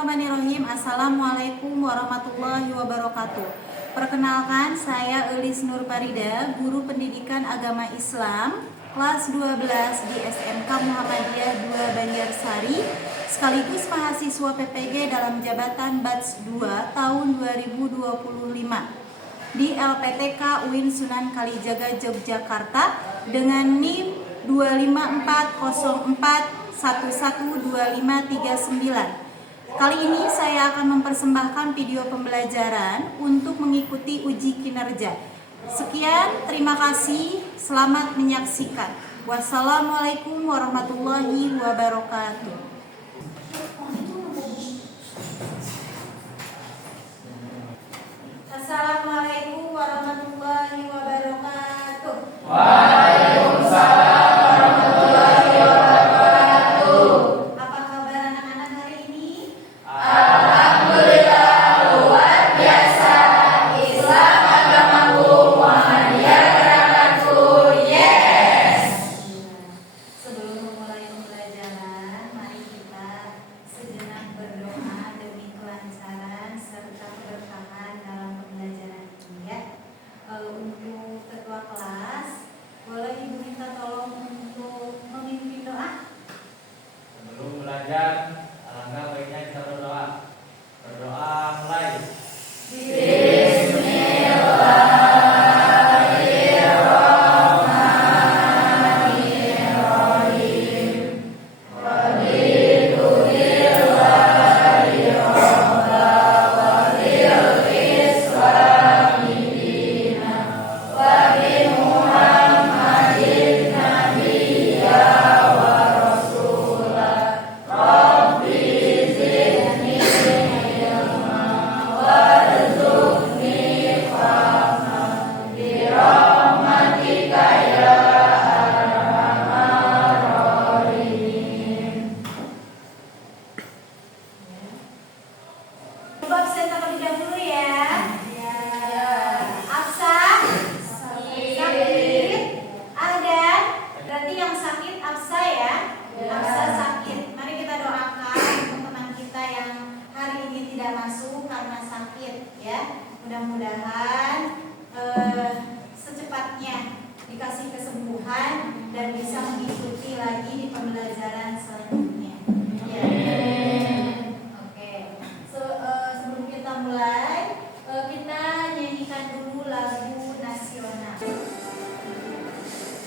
Bismillahirrahmanirrahim. Assalamualaikum warahmatullahi wabarakatuh. Perkenalkan, saya Elis Nur Parida, guru pendidikan agama Islam kelas 12 di SMK Muhammadiyah 2 Banjarsari, sekaligus mahasiswa PPG dalam jabatan Batch 2 tahun 2025 di LPTK UIN Sunan Kalijaga Yogyakarta dengan NIM 25404112539. Kali ini saya akan mempersembahkan video pembelajaran untuk mengikuti uji kinerja. Sekian, terima kasih, selamat menyaksikan. Wassalamualaikum warahmatullahi wabarakatuh. Assalamualaikum warahmatullahi wabarakatuh. Waalaikumsalam warahmatullahi wabarakatuh. Apa kabar anak-anak hari ini? Alhamdulillah luar biasa. Islam agamaku, Muhammadiyah gerakanku, yes. Sebelum memulai pembelajaran, mari kita sejenak berdoa demi kelancaran serta keberkahan dalam pembelajaran ini ya. Untuk ketua kelas, boleh Ibu minta tolong untuk memimpin doa? Sebelum belajar, alangkah baiknya kita berdoa. Berdoa mulai. Coba absen terlebih dahulu ya. Absen? Sakit? Adan? Berarti yang sakit Absa ya? Absa sakit. Mari kita doakan untuk teman kita yang hari ini tidak masuk karena sakit ya. Mudah-mudahan secepatnya dikasih kesembuhan dan bisa mengikuti lagi di pembelajaran selanjutnya. Ya. Oke. Sebelum kita mulai, kita nyanyikan dulu lagu nasional.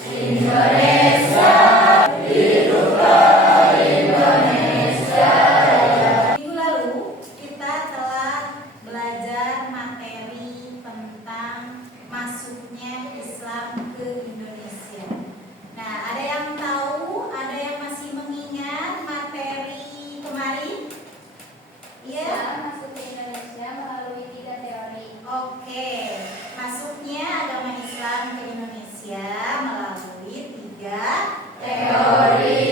Indonesia, hiduplah Indonesia. Minggu lalu kita telah belajar materi tentang masuknya Islam ke Indonesia. Nah, ada yang tahu, ada yang masih mengingat materi kemarin? Iya? Masuk ke Indonesia melalui 3 teori. Oke, masuknya agama Islam ke Indonesia melalui 3 teori.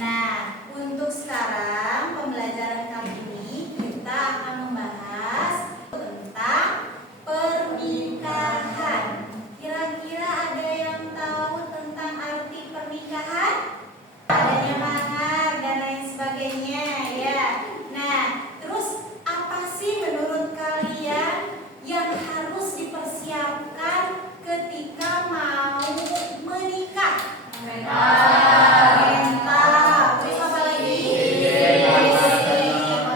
Nah, untuk sekarang pembelajaran kali ini kita akan membahas tentang pernikahan. Kira-kira ada yang tahu tentang arti pernikahan? Adanya mahar dan lain sebagainya ya. Nah, terus apa sih menurut kalian yang harus dipersiapkan ketika mau menikah? Mental. Terus apa lagi?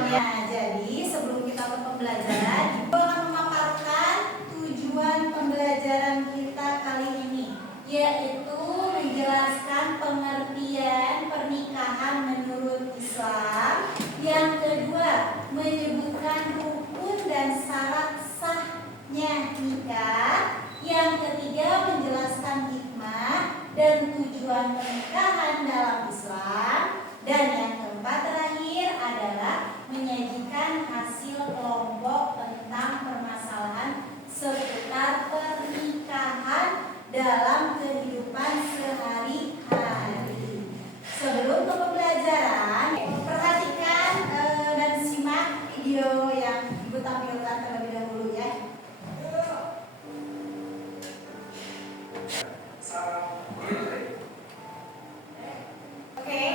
Nah, jadi sebelum kita ke pembelajaran, Ibu akan memaparkan tujuan pembelajaran kita kali ini, yaitu menjelaskan pengertian pernikahan menurut Islam. Yang kedua, menyebutkan rukun dan syarat sahnya nikah. Yang ketiga, menjelaskan hikmah dan tujuan pernikahan dalam Islam. Dan yang keempat terakhir adalah menyajikan hasil kelompok tentang permasalahan seputar pernikahan dalam kehidupan sehari-hari. Sebelum ke pembelajaran, perhatikan dan simak video yang Ibu tampilkan terlebih dahulu ya. Oke,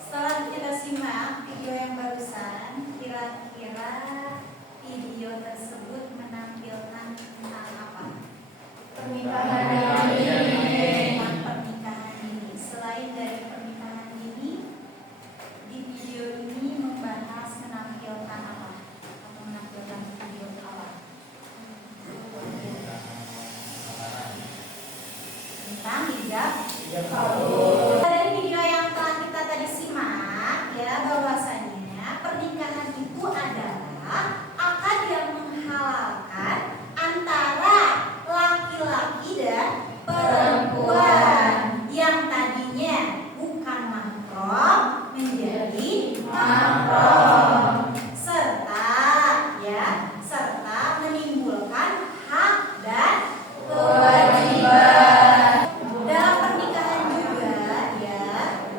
setelah kita simak video yang barusan, Dari video yang telah kita tadi simak ya, bahwasanya pernikahan itu adalah akad yang menghalalkan antara laki-laki dan perempuan yang tadinya bukan mahram menjadi mahram, serta menimbulkan hak dan kewajiban. Dalam pernikahan juga ya,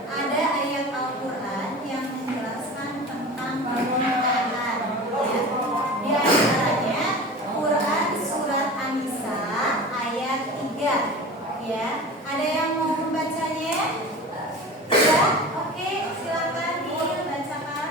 ada ayat Al-Quran yang menjelaskan tentang pernikahan ya. Di antaranya Quran surat An-Nisa ayat 3 ya. Ada yang mau membacanya? Ya, oke, silakan dibacakan.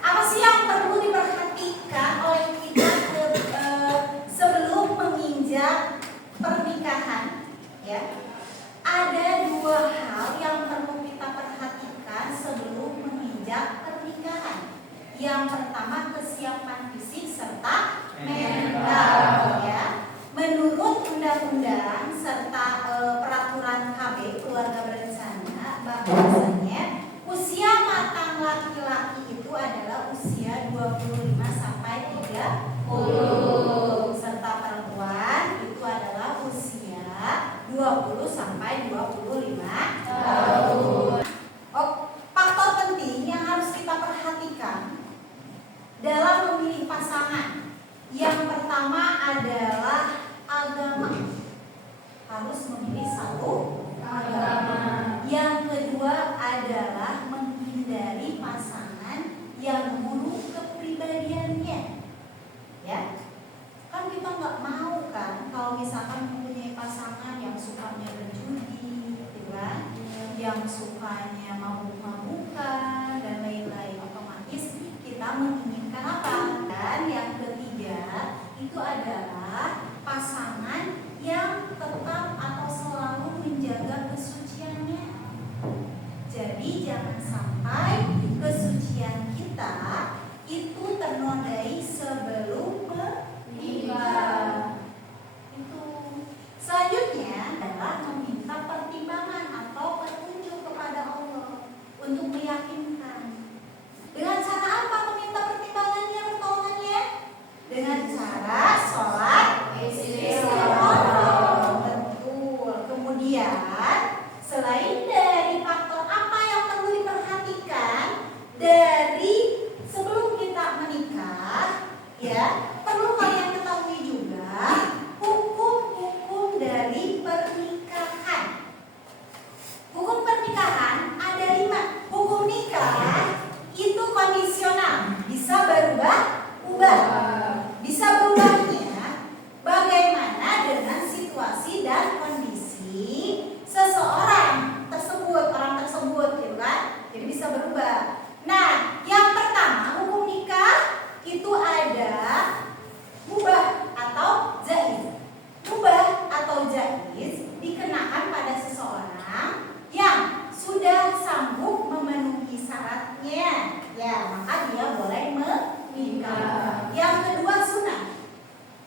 Apa sih yang perlu diperhatikan oleh kita sebelum menginjak pernikahan? Ya, ada dua hal yang perlu kita perhatikan sebelum menginjak pernikahan. Yang pertama kesiapan fisik serta mental. Ya, menurut undang-undang serta peraturan KB keluarga berencana, bahwasanya usia matang laki-laki itu adalah usia 25 sampai 30, serta perempuan itu adalah usia 20 sampai 25 tahun. Faktor penting yang harus kita perhatikan dalam memilih pasangan. Yang pertama adalah agama. Harus memilih satu agama. Yang kedua adalah menghindari pasangan yang buruk kepribadiannya. Ya, kan kita nggak mau kan kalau misalkan mempunyai pasangan yang sukanya berjudi, gitu kan? Yang sukanya mabuk-mabukan dan lain-lain. Otomatis kita menginginkan apa? Dan yang ketiga itu adalah pasangan yang tetap atau selalu menjaga kesuciannya. Jadi jangan sampai kesucian kita itu ternodai sebelum menikah. Itu. Selanjutnya adalah meminta pertimbangan atau petunjuk kepada Allah untuk meyakinkan. Dengan cara apa meminta pertimbangannya, pertolongannya? Dengan cara sholat istiqoroh. Betul. Kemudian selain dari faktor apa yang perlu diperhatikan dari sebelum kita menikah, ya, perlu kalian ketahui juga hukum-hukum dari pernikahan. Hukum pernikahan ada 5. Hukum nikah itu kondisional, bisa berubah-ubah. Bisa berubahnya bagaimana dengan situasi dan kondisi seseorang tersebut, orang tersebut, gitu kan? Jadi bisa berubah. Nah, yang pertama hukum nikah itu ada mubah atau jaiz. Mubah atau jaiz dikenakan pada seseorang yang sudah sanggup memenuhi syaratnya. Ya, maka dia boleh menikah. Yang kedua sunnah.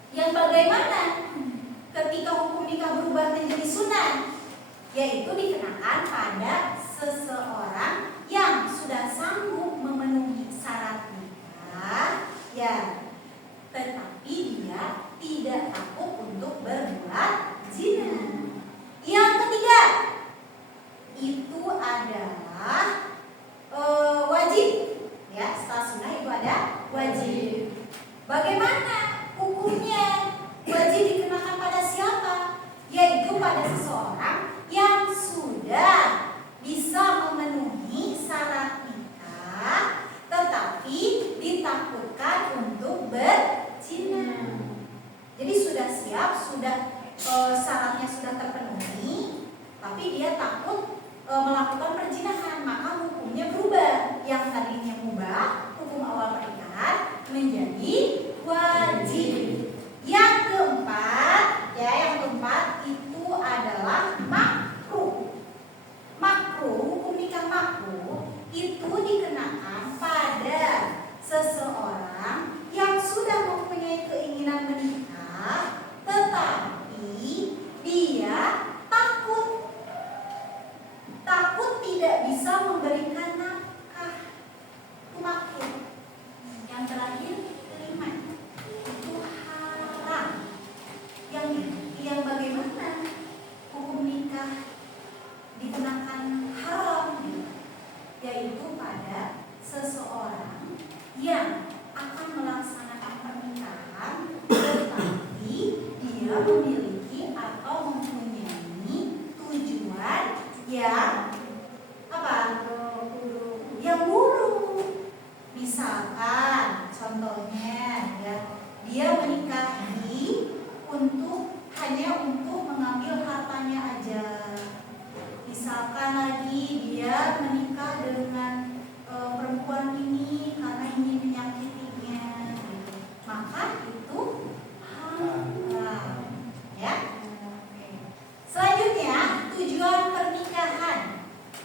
Yang bagaimana ketika hukum nikah berubah menjadi sunnah? Yaitu dikenakan pada seseorang yang sudah sanggup memenuhi syarat nikah, ya, tetapi dia tidak takut untuk berbuat zina. Yang ketiga itu adalah wajib, ya, setelah sunnah itu ada wajib. Bagaimana hukumnya? Wajib dikenakan pada siapa? Yaitu pada seseorang yang sudah bisa memenuhi syarat nikah, tetapi ditakutkan memiliki atau mempunyai tujuan yang apa? Yang buruk. Misalkan contohnya ya, dia menikahi hanya untuk mengambil hartanya aja. Misalkan lagi dia menikah dengan perempuan ini karena ingin menyakitinya, maka itu haram. Ya. Selanjutnya tujuan pernikahan.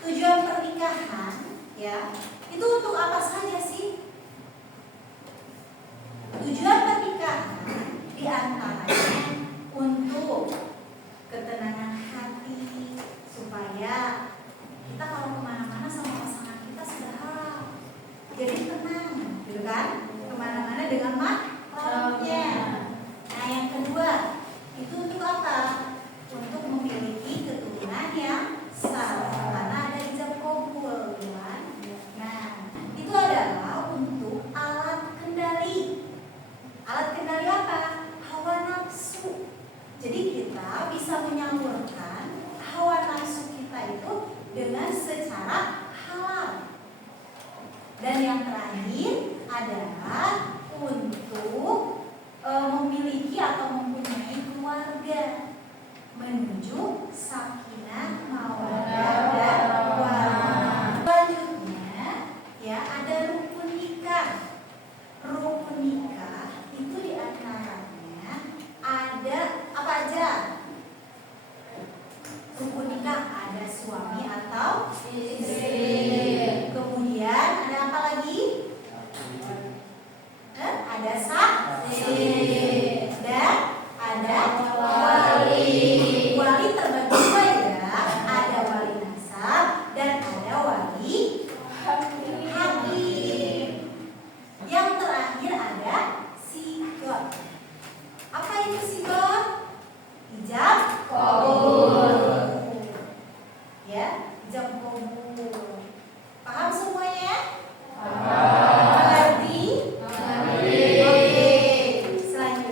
Tujuan pernikahan ya, itu untuk apa saja sih? Tujuan pernikahan diantaranya untuk ketenangan hati, supaya kita kalau kemana-mana sama pasangan kita sudah halal, jadi tenang, gitu kan? Kemana-mana dengan mahramnya. Nah, yang kedua itu untuk apa? Untuk memiliki keturunan yang saleh, karena ada ijab kabul, kan? Nah, itu adalah untuk alat kendali. Alat kendali apa? Hawa nafsu. Jadi kita bisa menyalurkan hawa nafsu kita itu dengan secara halal. Dan yang terakhir adalah untuk memiliki atau mempunyai keluarga, menuju sakinah mawaddah dan warahmah. Selanjutnya ya, ada rukun nikah. Rukun nikah itu diantaranya ada apa aja? Rukun nikah ada suami atau istri. Kemudian ada apa lagi? Ada saksi dan ada wali. Wali terbagi dua ya. Ada wali nasab dan ada wali hakim. Yang terakhir ada sigot. Apa itu sigot? Ijab kabul. Ya, ijab kabul. Paham semuanya? Mengerti? Oke. Selanjutnya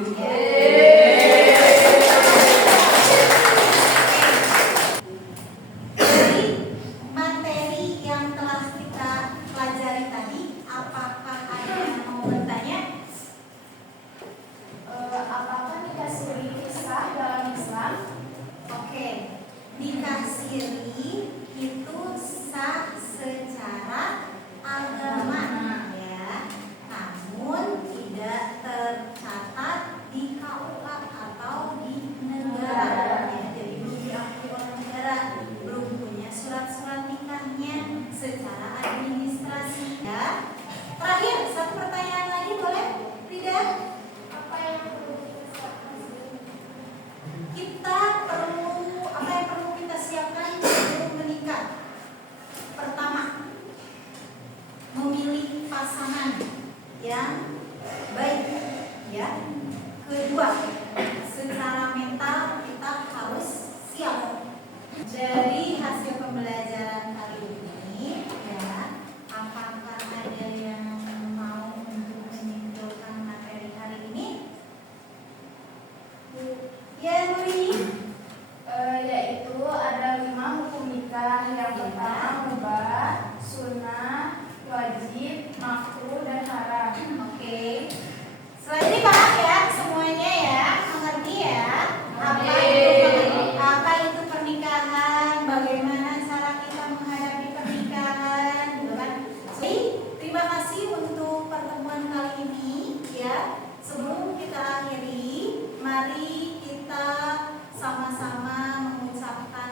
Ya. Dari materi yang telah kita pelajari tadi, apakah ada yang mau bertanya? Apakah dikasih kisah dalam Islam? Oke, dikasiri itu sah secara agama ya, namun tidak tercatat di KUA atau di negara ya, jadi belum diakui oleh negara, belum punya surat-surat nikahnya secara administrasi ya. Terakhir, satu pertanyaan lagi boleh, Rida? Apa yang perlu disiapkan? Kita perlu apa yang perlu kita siapkan sebelum menikah? Pertama, memilih pasangan yang baik ya. Kedua, secara mental kita harus siap. Dari hasil pembelajaran kali ini ya, apakah ada yang mau untuk menyimpulkan materi hari ini? Ya, Nurini. Yaitu ada 5 hukum nikah. Yang pertama mubah, sunnah, wajib, makruh, dan haram. Oke. Setelah ini paham ya semuanya ya, mengerti ya apa itu pernikahan, bagaimana cara kita menghadapi pernikahan, gitu kan? Jadi terima kasih untuk pertemuan kali ini ya. Sebelum kita akhiri, mari kita sama-sama mengucapkan